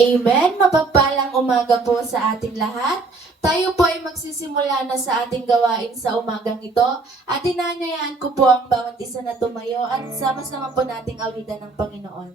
Amen. Mapagpalang umaga po sa ating lahat. Tayo po ay magsisimula na sa ating gawain sa umagang ito at inanyayaan ko po ang bawat isa na tumayo at sama-sama po nating awitan ng Panginoon.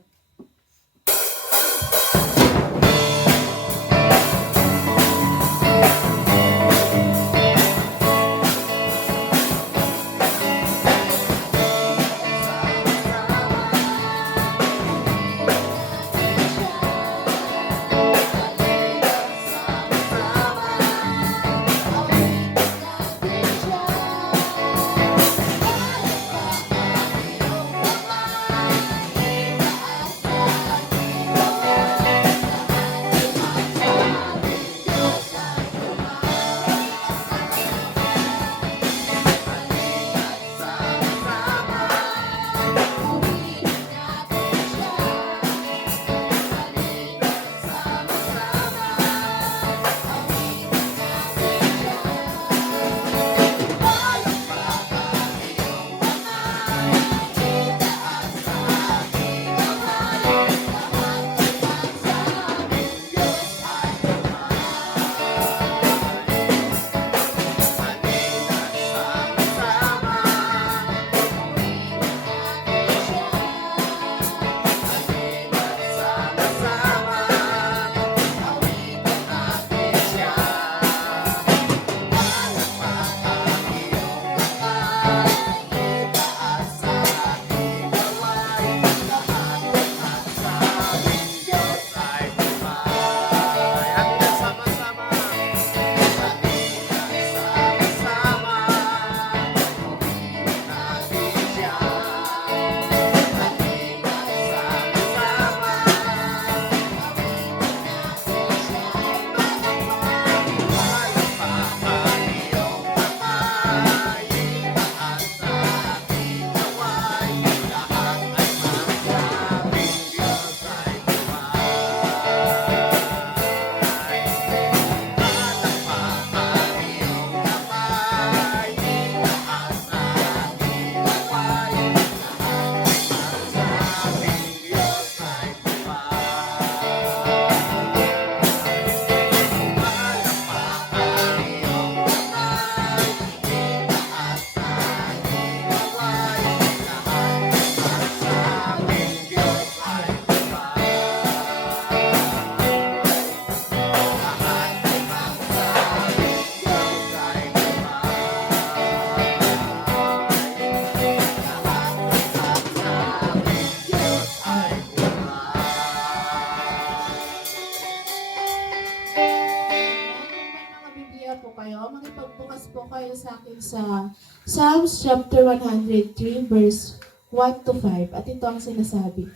Po kayo, makipagbukas po kayo sa akin sa Psalms chapter 103 verse 1 to 5 at ito ang sinasabi.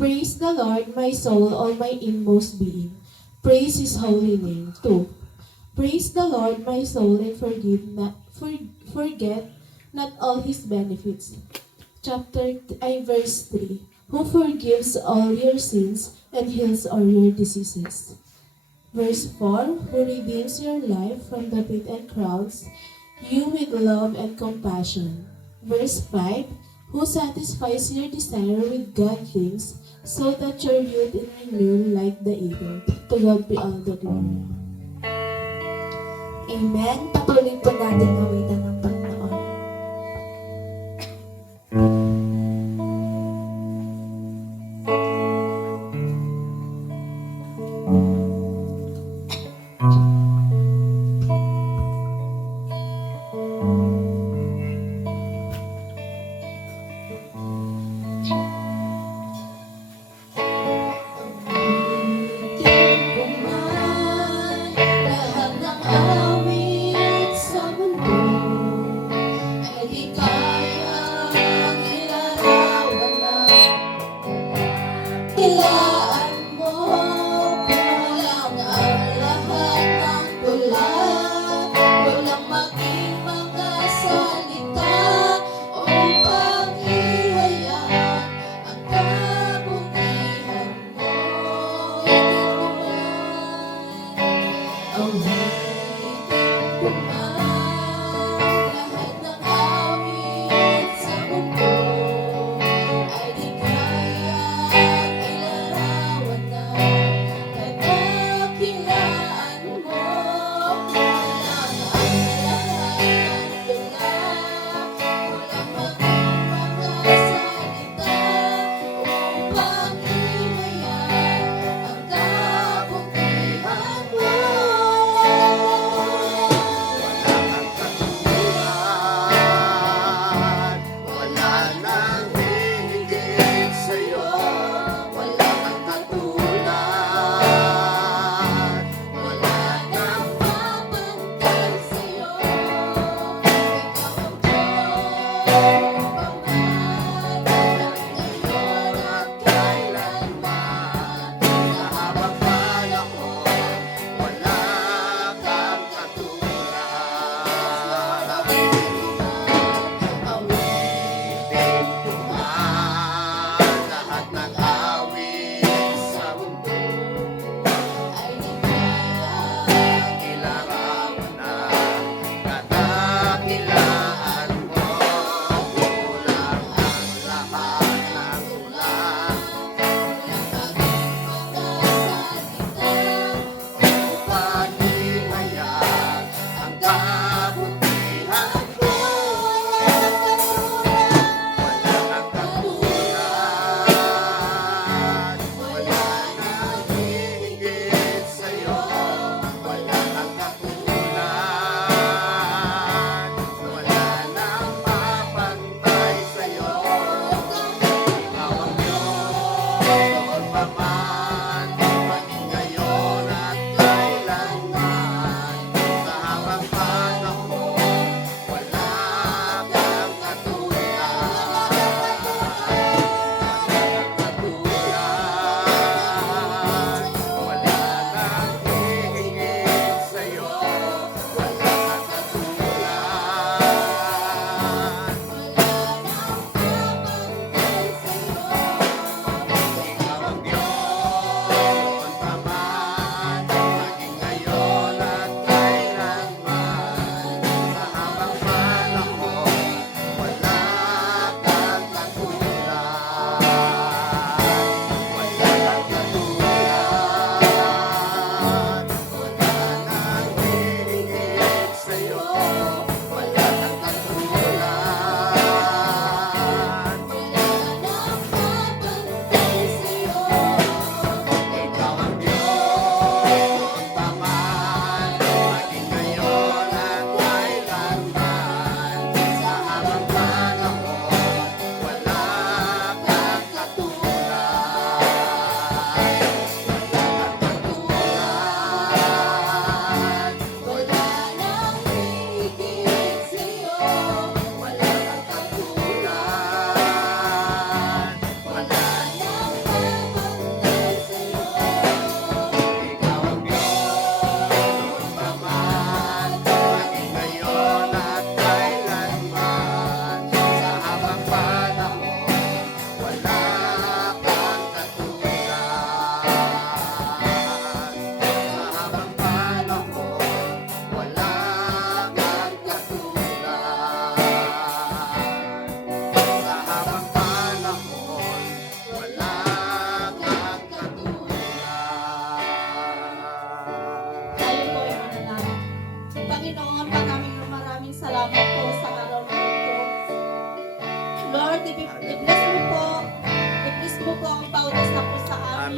Praise the Lord, my soul, all my inmost being. Praise His holy name. 2. Praise the Lord, my soul, and forget not all His benefits. Verse 3. Who forgives all your sins and heals all your diseases. Verse 4, who redeems your life from the pit and crowns you with love and compassion. Verse 5, who satisfies your desire with good things so that your youth is renewed like the eagle. To God be all the glory. Amen. Patuloy po natin awitan ng Panginoon. Lahat ng awit sa mundo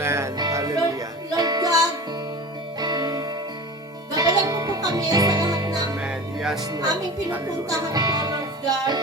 Amen. Hallelujah. Lord God, gabayan mo po kami sa lahat ng Amen. Yes, Lord. aming pinupuntahan po, Lord God.